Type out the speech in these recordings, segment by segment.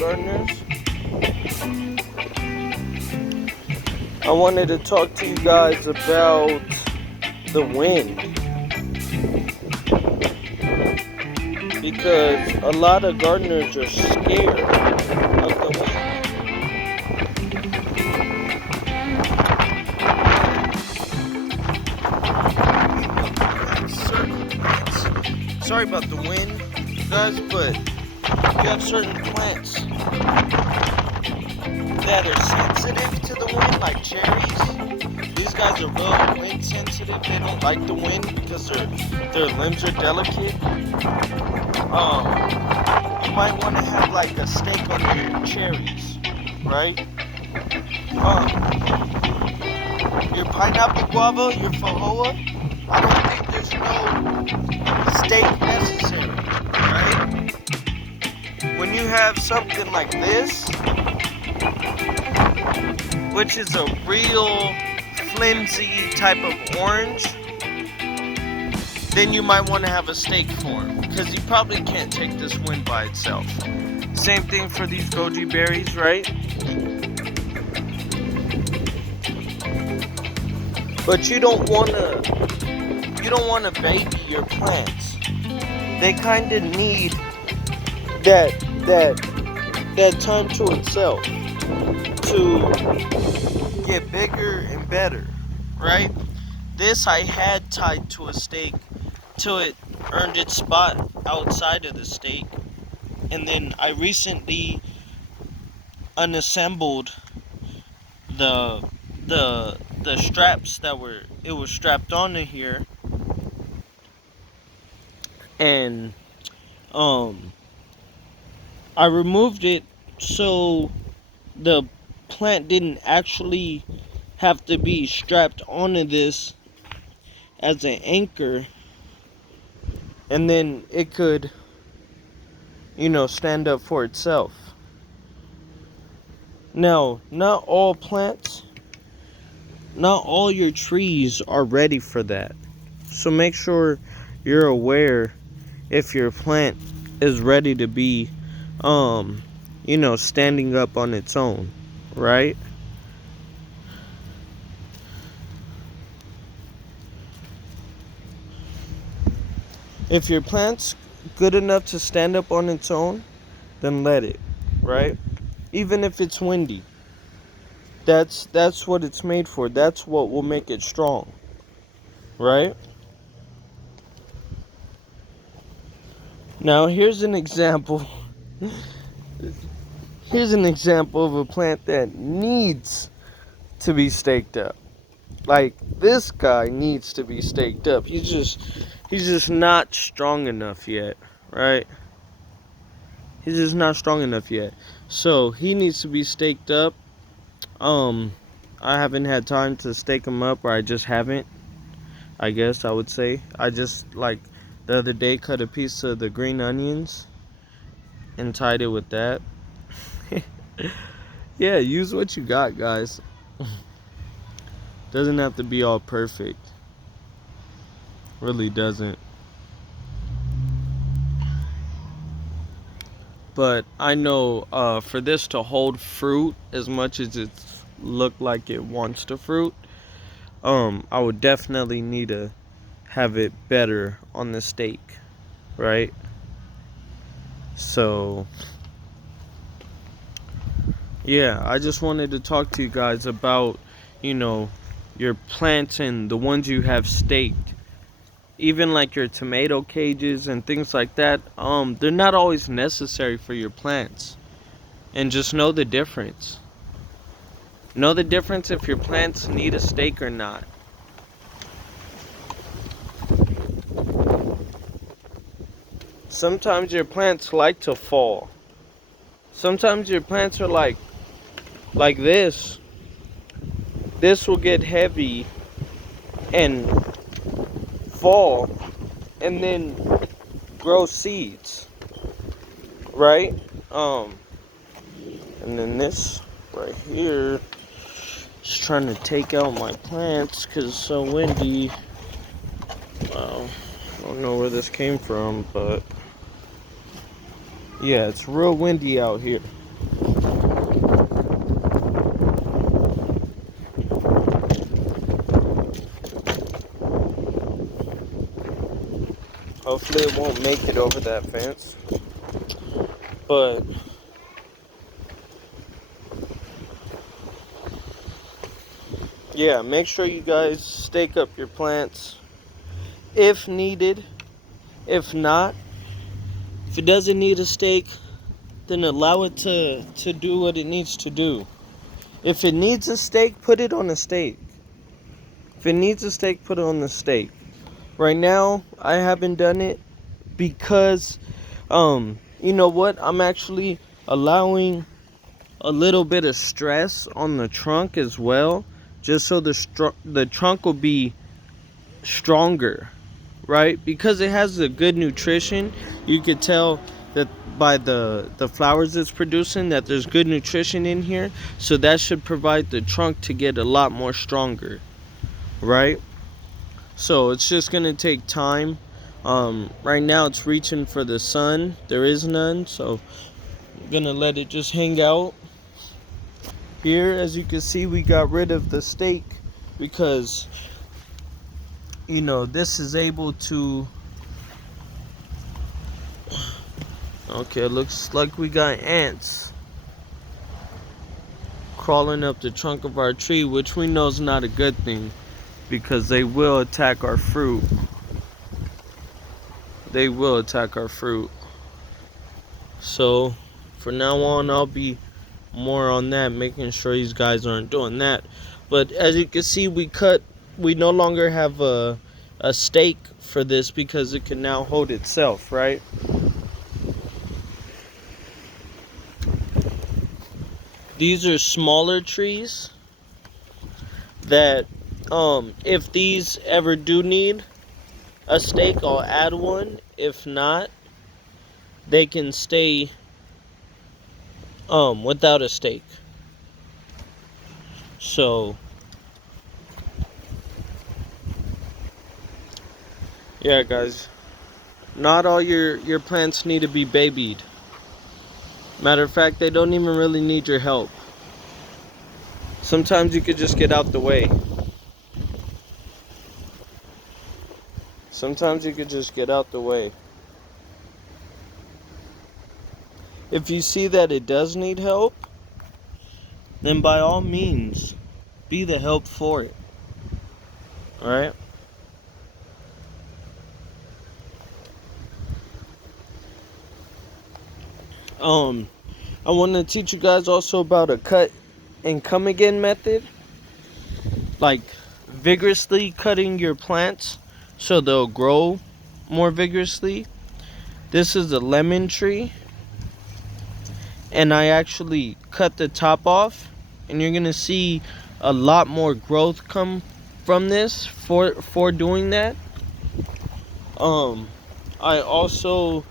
gardeners. I wanted to talk to you guys about the wind, because a lot of gardeners are scared of the wind. Certain plants, sorry about the wind, guys, but you have certain plants that are sensitive to the wind, like cherries. These guys are real wind sensitive. They don't like the wind because their limbs are delicate. You might want to have like a stake under your cherries, right? Your pineapple guava, your fajoa, I don't think there's no stake necessary, right? When you have something like this, which is a real flimsy type of orange, then you might want to have a stake for him, because he probably can't take this wind by itself. Same thing for these goji berries, right? But you don't want to baby your plants. They kind of need that time to itself to get bigger and better, right? This I had tied to a stake till it earned its spot outside of the stake, and then I recently unassembled the straps that it was strapped onto here, and I removed it so the plant didn't actually have to be strapped onto this as an anchor, and then it could, stand up for itself. Now, not all your trees are ready for that. So make sure you're aware if your plant is ready to be, standing up on its own, right? If your plant's good enough to stand up on its own, then let it, right? Even if it's windy. That's what it's made for. That's what will make it strong, right? Now here's an example. Here's an example of a plant that needs to be staked up. Like, this guy needs to be staked up. He's just not strong enough yet, right? He's just not strong enough yet. So he needs to be staked up. I haven't had time to stake him up, or I just haven't, I guess I would say. I just, like, the other day cut a piece of the green onions and tied it with that. Yeah, use what you got, guys. Doesn't have to be all perfect. Really doesn't. But I know for this to hold fruit as much as it's looked like it wants to fruit, I would definitely need to have it better on the stake, right? So yeah, I just wanted to talk to you guys about, your plants and the ones you have staked. Even like your tomato cages and things like that, they're not always necessary for your plants. And just know the difference. Know the difference if your plants need a stake or not. Sometimes your plants like to fall. Sometimes your plants are like this. This will get heavy and fall and then grow seeds, right? And then this right here is trying to take out my plants because it's so windy. I don't know where this came from, but yeah, it's real windy out here. Hopefully it won't make it over that fence. But yeah, make sure you guys stake up your plants if needed. If not, if it doesn't need a stake, then allow it to do what it needs to do. If it needs a stake, put it on a stake. If it needs a stake, put it on the stake. Right now, I haven't done it because, you know what? I'm actually allowing a little bit of stress on the trunk as well, just so the trunk will be stronger, right? Because it has a good nutrition. You could tell that by the flowers it's producing that there's good nutrition in here, so that should provide the trunk to get a lot more stronger, right? So it's just gonna take time. Right now it's reaching for the sun. There is none, so I'm gonna let it just hang out. Here, as you can see, we got rid of the stake because, you know, this is able to... Okay, looks like we got ants crawling up the trunk of our tree, which we know is not a good thing because they will attack our fruit. They will attack our fruit. So, for now on, I'll be more on that, making sure these guys aren't doing that. But as you can see, we no longer have a stake for this because it can now hold itself, right? These are smaller trees that, if these ever do need a stake, I'll add one. If not, they can stay without a stake. So yeah, guys, not all your plants need to be babied. Matter of fact, they don't even really need your help. Sometimes you could just get out the way. Sometimes you could just get out the way. If you see that it does need help, then by all means, be the help for it. Alright? I want to teach you guys also about a cut and come again method. Like vigorously cutting your plants so they'll grow more vigorously. This is a lemon tree, and I actually cut the top off, and you're gonna see a lot more growth come from this for doing that. I also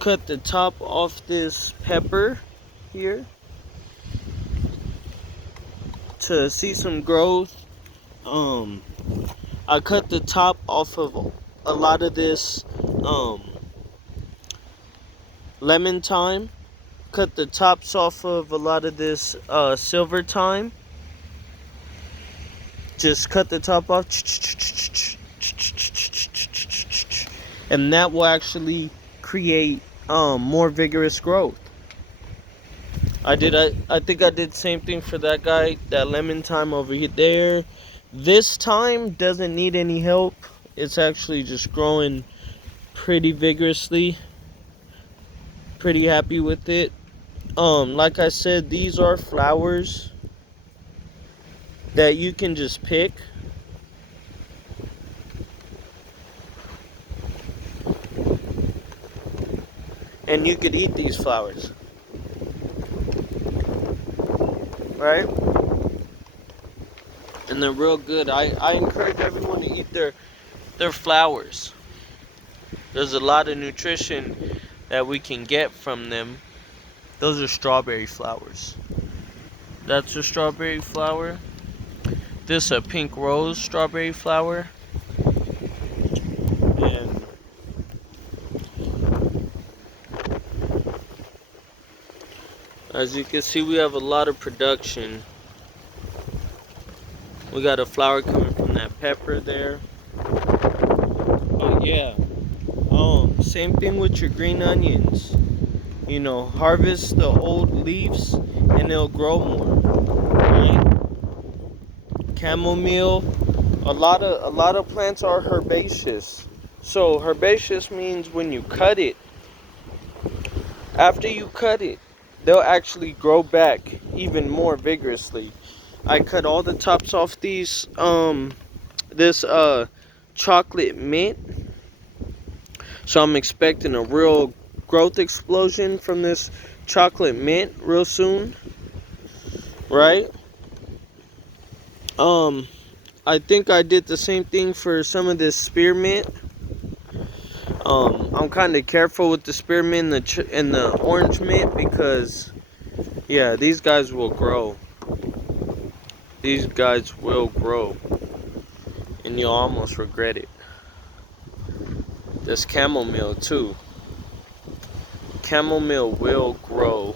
cut the top off this pepper here to see some growth. I cut the top off of a lot of this lemon thyme. Cut the tops off of a lot of this silver thyme. Just cut the top off, and that will actually create more vigorous growth. I think I did the same thing for that guy, that lemon thyme over here there. This thyme doesn't need any help. It's actually just growing pretty vigorously. Pretty happy with it. Like I said, these are flowers that you can just pick. And you could eat these flowers. Right? And they're real good. I encourage everyone to eat their flowers. There's a lot of nutrition that we can get from them. Those are strawberry flowers. That's a strawberry flower. This a pink rose strawberry flower. And as you can see, we have a lot of production. We got a flower coming from that pepper there. But yeah, Same thing with your green onions. Harvest the old leaves and it'll grow more, right? Chamomile, a lot of plants are herbaceous. So herbaceous means when you cut it, after you cut it, they'll actually grow back even more vigorously. I cut all the tops off this chocolate mint. So I'm expecting a real growth explosion from this chocolate mint real soon, right? I think I did the same thing for some of this spearmint. I'm kind of careful with the spearmint and the orange mint because, yeah, these guys will grow. These guys will grow, and you'll almost regret it. This chamomile too. Chamomile will grow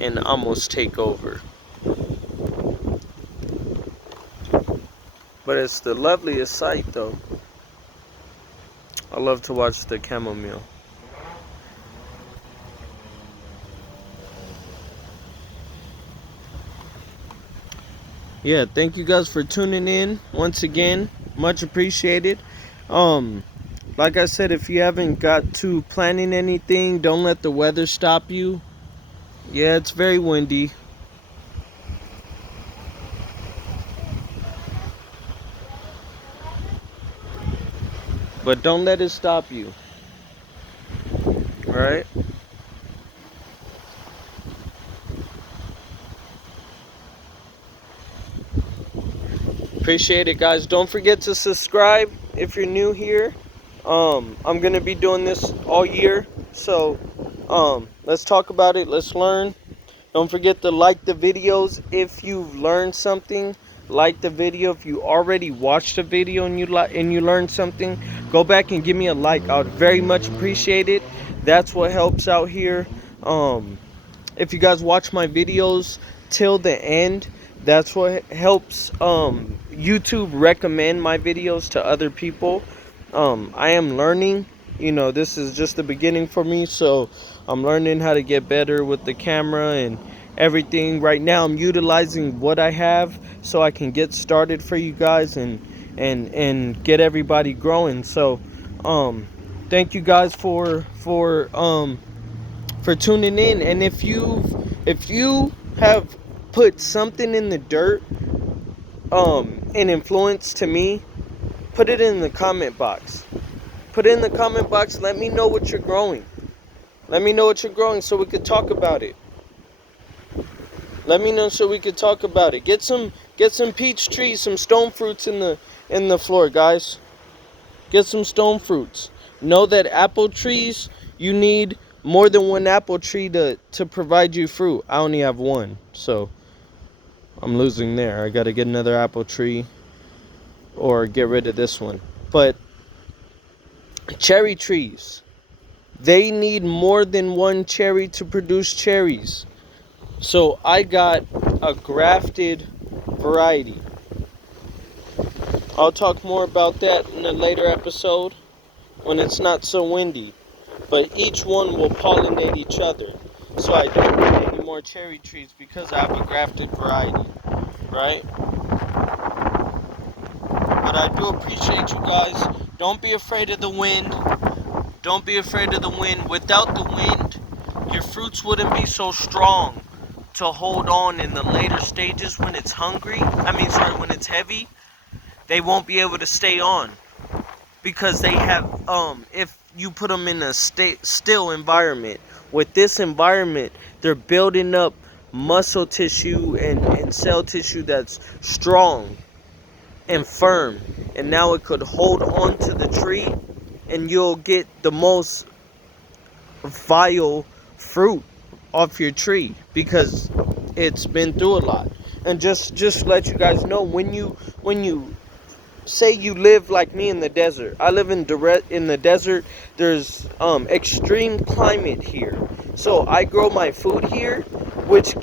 and almost take over. But it's the loveliest sight though. I love to watch the chamomile. Yeah, thank you guys for tuning in once again. Much appreciated. Like I said, if you haven't got to planning anything, don't let the weather stop you. Yeah, it's very windy. But don't let it stop you. Alright? Appreciate it, guys. Don't forget to subscribe if you're new here. I'm gonna be doing this all year. So let's talk about it. Let's learn. Don't forget to like the videos if you've learned something. Like the video if you already watched a video and you learned something. Go back and give me a like. I would very much appreciate it. That's what helps out here. If you guys watch my videos till the end, that's what helps YouTube recommend my videos to other people. I am learning. This is just the beginning for me, so I'm learning how to get better with the camera and everything. Right now I'm utilizing what I have so I can get started for you guys and get everybody growing. So thank you guys for tuning in. And if you have put something in the dirt an influence to me, put it in the comment box. Put it in the comment box. Let me know what you're growing. Let me know what you're growing so we could talk about it. Let me know so we could talk about it. Get some peach trees, some stone fruits in the floor, guys. Get some stone fruits. Know that apple trees, you need more than one apple tree to provide you fruit. I only have one, so I'm losing there. I gotta get another apple tree or get rid of this one. But cherry trees, they need more than one cherry to produce cherries. So I got a grafted variety. I'll talk more about that in a later episode when it's not so windy. But each one will pollinate each other. So I don't need any more cherry trees because I have a grafted variety. Right? But I do appreciate you guys. Don't be afraid of the wind. Don't be afraid of the wind. Without the wind, your fruits wouldn't be so strong to hold on in the later stages when it's when it's heavy. They won't be able to stay on because they have if you put them in a still environment. With this environment, they're building up muscle tissue and cell tissue that's strong and firm, and now it could hold on to the tree and you'll get the most vile fruit off your tree because it's been through a lot. And just let you guys know, when you say you live like me in the desert. I live in the desert. There's extreme climate here. So I grow my food here, which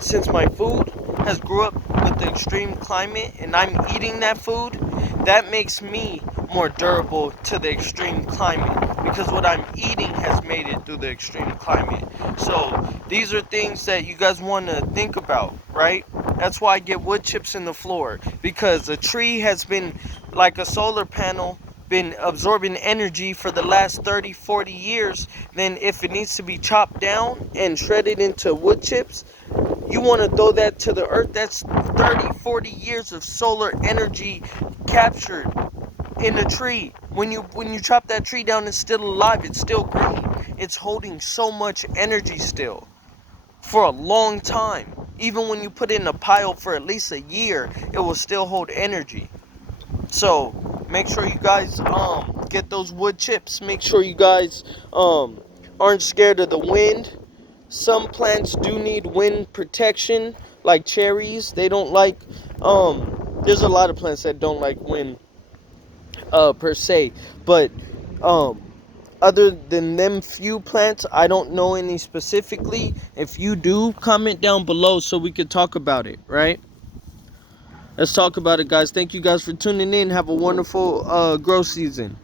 since my food has grew up with the extreme climate and I'm eating that food, that makes me more durable to the extreme climate, because what I'm eating has made it through the extreme climate. So these are things that you guys want to think about, right? That's why I get wood chips in the floor, because a tree has been, like a solar panel, been absorbing energy for the last 30-40 years. Then if it needs to be chopped down and shredded into wood chips, you want to throw that to the earth. That's 30-40 years of solar energy captured in a tree. When you chop that tree down, it's still alive, it's still green, it's holding so much energy still for a long time. Even when you put it in a pile for at least a year, it will still hold energy. So make sure you guys get those wood chips. Make sure you guys aren't scared of the wind. Some plants do need wind protection, like cherries. They don't like there's a lot of plants that don't like wind per se, but um other than them few plants, I don't know any specifically. If you do, comment down below so we could talk about it, right? Let's talk about it, guys. Thank you guys for tuning in. Have a wonderful grow season.